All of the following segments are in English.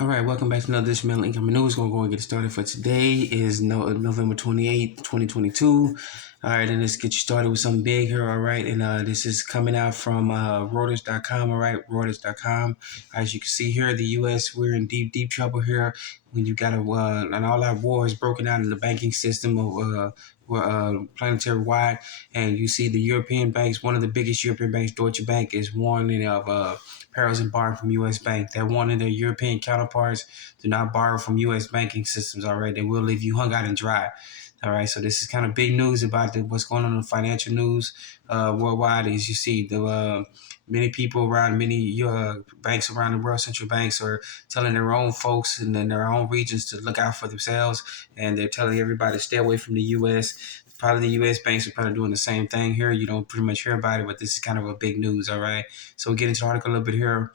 All right, welcome back to another edition of Income News. Going to go and get started for today is November 28th, 2022. All right, and let's get you started with something big here. All right, and this is coming out from Reuters.com. All right, Reuters.com. As you can see here, the U.S., we're in deep trouble here when you got and all our war is broken out in the banking system of planetary wide, and you see the European banks. One of the biggest European banks, Deutsche Bank, is warning of perils in borrowing from U.S. Bank. They're warning their European counterparts to not borrow from U.S. banking systems. All right, they will leave you hung out and dry. All right, so this is kind of big news about what's going on in the financial news worldwide. As you see, many people around many banks around the world, central banks, are telling their own folks and in their own regions to look out for themselves, and they're telling everybody to stay away from the U.S. Probably the U.S. banks are probably doing the same thing here. You don't pretty much hear about it, but this is kind of a big news. All right, so we'll get into the article a little bit here.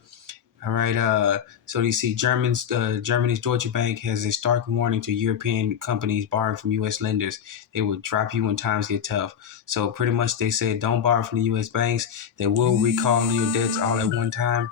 All right. So you see, Germany's Deutsche Bank has a stark warning to European companies borrowing from U.S. lenders. They will drop you when times get tough. So pretty much they said don't borrow from the U.S. banks. They will recall your debts all at one time,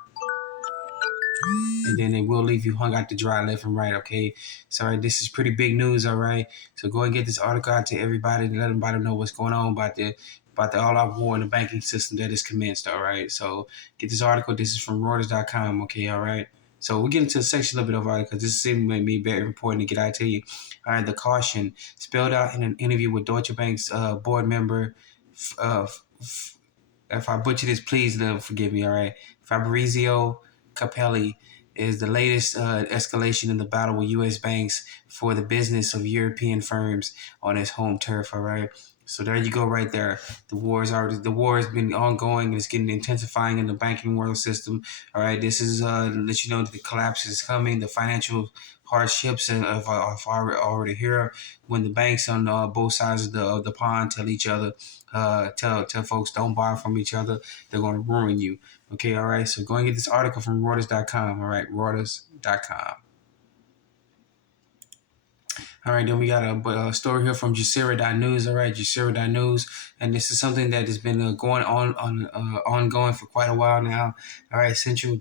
and then they will leave you hung out to dry left and right. Okay. So this is pretty big news. All right. So go and get this article out to everybody to let everybody know what's going on about the all-out war in the banking system that is commenced. All right. So get this article. This is from Reuters.com. Okay. All right. So we'll get into the section a little bit of it because this seems to be very important to get out to you. All right. The caution spelled out in an interview with Deutsche Bank's board member. If I butcher this, please forgive me. All right. Fabrizio Capelli is the latest escalation in the battle with U.S. banks for the business of European firms on its home turf. All right. So there you go, right there. The war has been ongoing and it's getting intensifying in the banking world system. All right, this is let you know that the collapse is coming. The financial hardships are already here. When the banks on both sides of the pond tell each other, tell folks don't borrow from each other, they're going to ruin you. Okay, all right. So go and get this article from Reuters.com. All right, Reuters.com. All right, then we got a story here from Jazeera.news. All right, Jazeera.news, and this is something that has been going ongoing for quite a while now. All right, central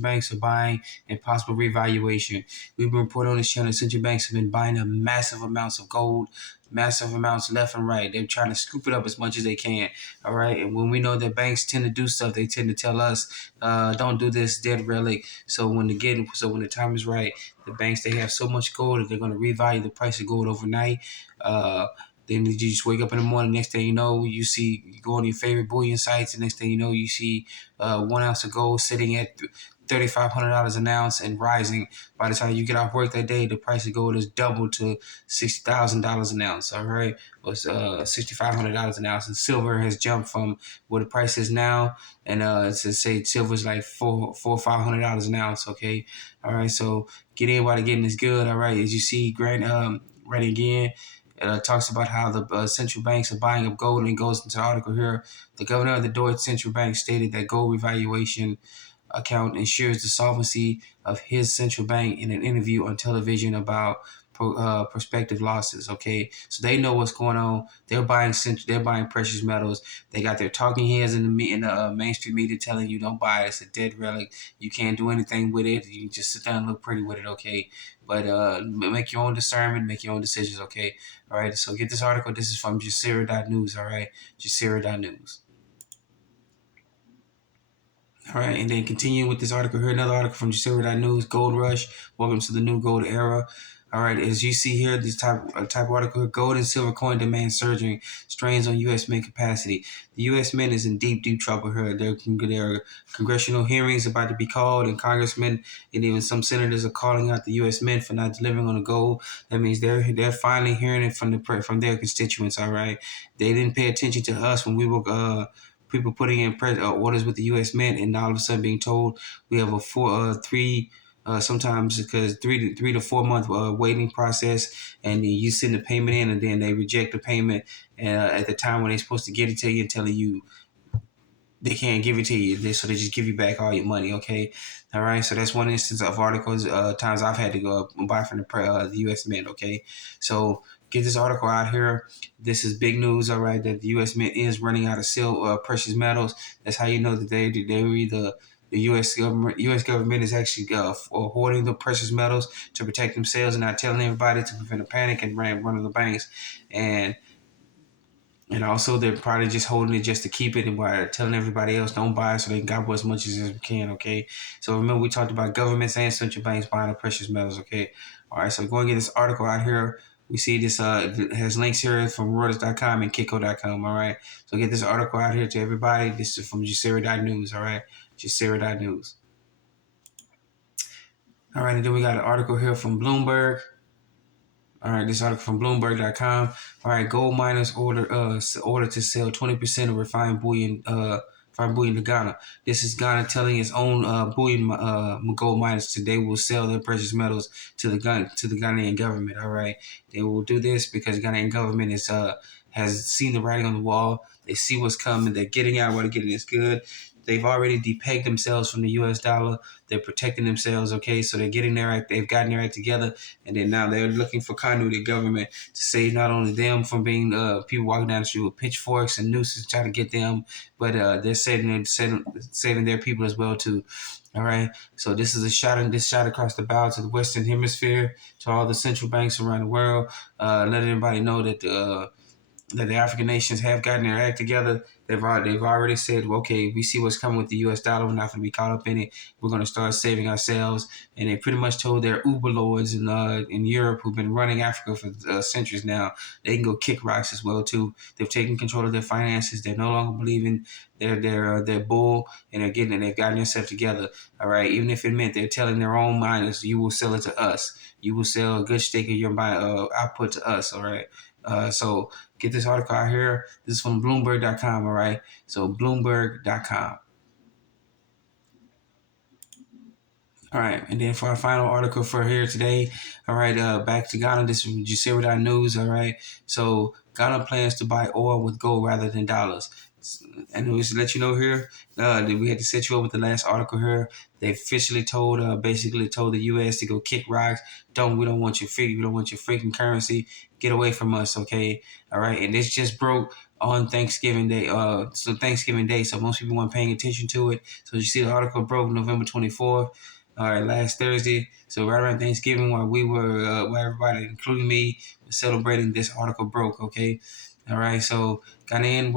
banks are buying and possible revaluation. We've been reporting on this channel. Central banks have been buying up massive amounts of gold, massive amounts left and right. They're trying to scoop it up as much as they can. All right, and when we know that banks tend to do stuff, they tend to tell us, "Don't do this, dead relic." So when the time is right, the banks, they have so much gold that they're going to revalue the price of gold overnight. Then you just wake up in the morning. Next thing you know, you go on your favorite bullion sites, and next thing you know, you see 1 ounce of gold sitting at $3,500 an ounce and rising. By the time you get off work that day, the price of gold is doubled to $60,000 an ounce. All right, was $6,500 an ounce, and silver has jumped from what the price is now, and to say silver's like $400-$500 an ounce. Okay, all right, so get in while the getting is good. All right, as you see, Grant right again. Talks about how the central banks are buying up gold, and it goes into the article here. The governor of the Deutsche Central Bank stated that gold revaluation account ensures the solvency of his central bank in an interview on television about prospective losses. Okay, so they know what's going on. They're buying precious metals. They got their talking heads in the mainstream media telling you don't buy it. It's a dead relic. You can't do anything with it. You just sit down and look pretty with it. Okay, but make your own discernment, make your own decisions. Okay, all right. So get this article. This is from Jazeera.news. All right, Jazeera.news. All right, and then continuing with this article here, another article from Jazeera.news, Gold Rush. Welcome to the new gold era. All right, as you see here, this type of article, gold and silver coin demand surging, strains on U.S. Mint capacity. The U.S. Mint is in deep trouble here. There are congressional hearings about to be called, and congressmen and even some senators are calling out the U.S. Mint for not delivering on the gold. That means they're finally hearing it from their constituents. All right, they didn't pay attention to us when we were people putting in orders with the U.S. Mint, and all of a sudden being told we have sometimes because 3 to 4 month waiting process, and then you send the payment in, and then they reject the payment at the time when they're supposed to get it to you and telling you they can't give it to you, so they just give you back all your money. Okay, all right. So that's one instance of articles times I've had to go buy from the U.S. Mint. Okay, so get this article out here. This is big news. All right, that the U.S. Mint is running out of precious metals. That's how you know that they're either The U.S. government is actually hoarding the precious metals to protect themselves and not telling everybody to prevent a panic and run of the banks. And and also, they're probably just holding it just to keep it and by telling everybody else don't buy it so they can gobble as much as we can, okay? So remember, we talked about governments and central banks buying the precious metals, okay? All right, so go and get this article out here. We see this, it has links here from Reuters.com and Kiko.com, all right? So get this article out here to everybody. This is from News, all right? News. All right, and then we got an article here from Bloomberg. All right, this article from Bloomberg.com. All right, gold miners order to sell 20% of refined bullion to Ghana. This is Ghana telling its own bullion gold miners today will sell their precious metals to the Ghanaian government. All right, they will do this because the Ghanaian government has seen the writing on the wall. They see what's coming. They're getting out what they're getting is good. They've already depegged themselves from the U.S. dollar. They're protecting themselves. Okay, so they're getting their act. They've gotten their act together. And then now they're looking for continuity government to save not only them from being people walking down the street with pitchforks and nooses trying to get them, but they're saving their people as well too. All right. So this is this shot across the bow to the Western Hemisphere, to all the central banks around the world, letting everybody know that the African nations have gotten their act together. They've already said, well, okay, we see what's coming with the U.S. dollar. We're not going to be caught up in it. We're going to start saving ourselves. And they pretty much told their uber lords in Europe who've been running Africa for centuries now, they can go kick rocks as well too. They've taken control of their finances. They're no longer believing their bull, and they've gotten themselves together. All right, even if it meant they're telling their own miners, you will sell it to us. You will sell a good stake of your output to us. All right. So get this article out here. This is from Bloomberg.com, all right? So Bloomberg.com. All right, and then for our final article for here today, all right, back to Ghana. This is from News, all right? So Ghana plans to buy oil with gold rather than dollars. And we should let you know here that we had to set you up with the last article here. They officially basically told the U.S. to go kick rocks. We don't want your we don't want your freaking currency. Get away from us, okay? All right, and this just broke on Thanksgiving Day. So most people weren't paying attention to it. So you see the article broke November 24th. All right, last Thursday. So right around Thanksgiving, while everybody, including me, was celebrating, this article broke. Okay, all right. So Ghanaian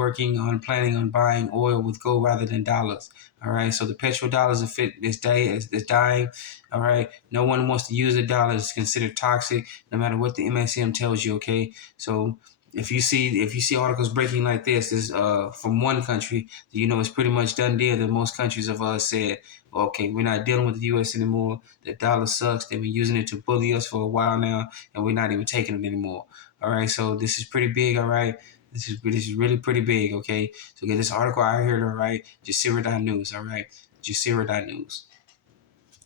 planning on buying oil with gold rather than dollars. All right. So the petrodollar is dying. All right. No one wants to use the dollar. It's considered toxic, no matter what the MSM tells you. Okay. So if you see articles breaking like this from one country, you know it's pretty much done deal that most countries have said, okay, we're not dealing with the U.S. anymore. The dollar sucks. They've been using it to bully us for a while now, and we're not even taking it anymore. All right, so this is pretty big. All right, this is really pretty big. Okay, so get this article out here. All right, News. All right, News.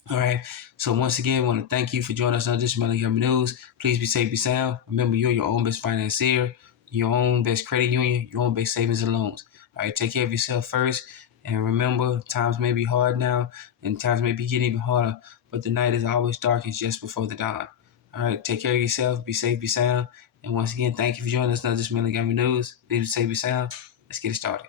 All right. So once again, I want to thank you for joining us on this Bellingham News. Please be safe, be sound. Remember, you're your own best financier, your own best credit union, your own best savings and loans. All right. Take care of yourself first. And remember, times may be hard now, and times may be getting even harder, but the night is always darkest just before the dawn. All right. Take care of yourself. Be safe, be sound. And once again, thank you for joining us on this Bellingham News. Please be safe, be sound. Let's get it started.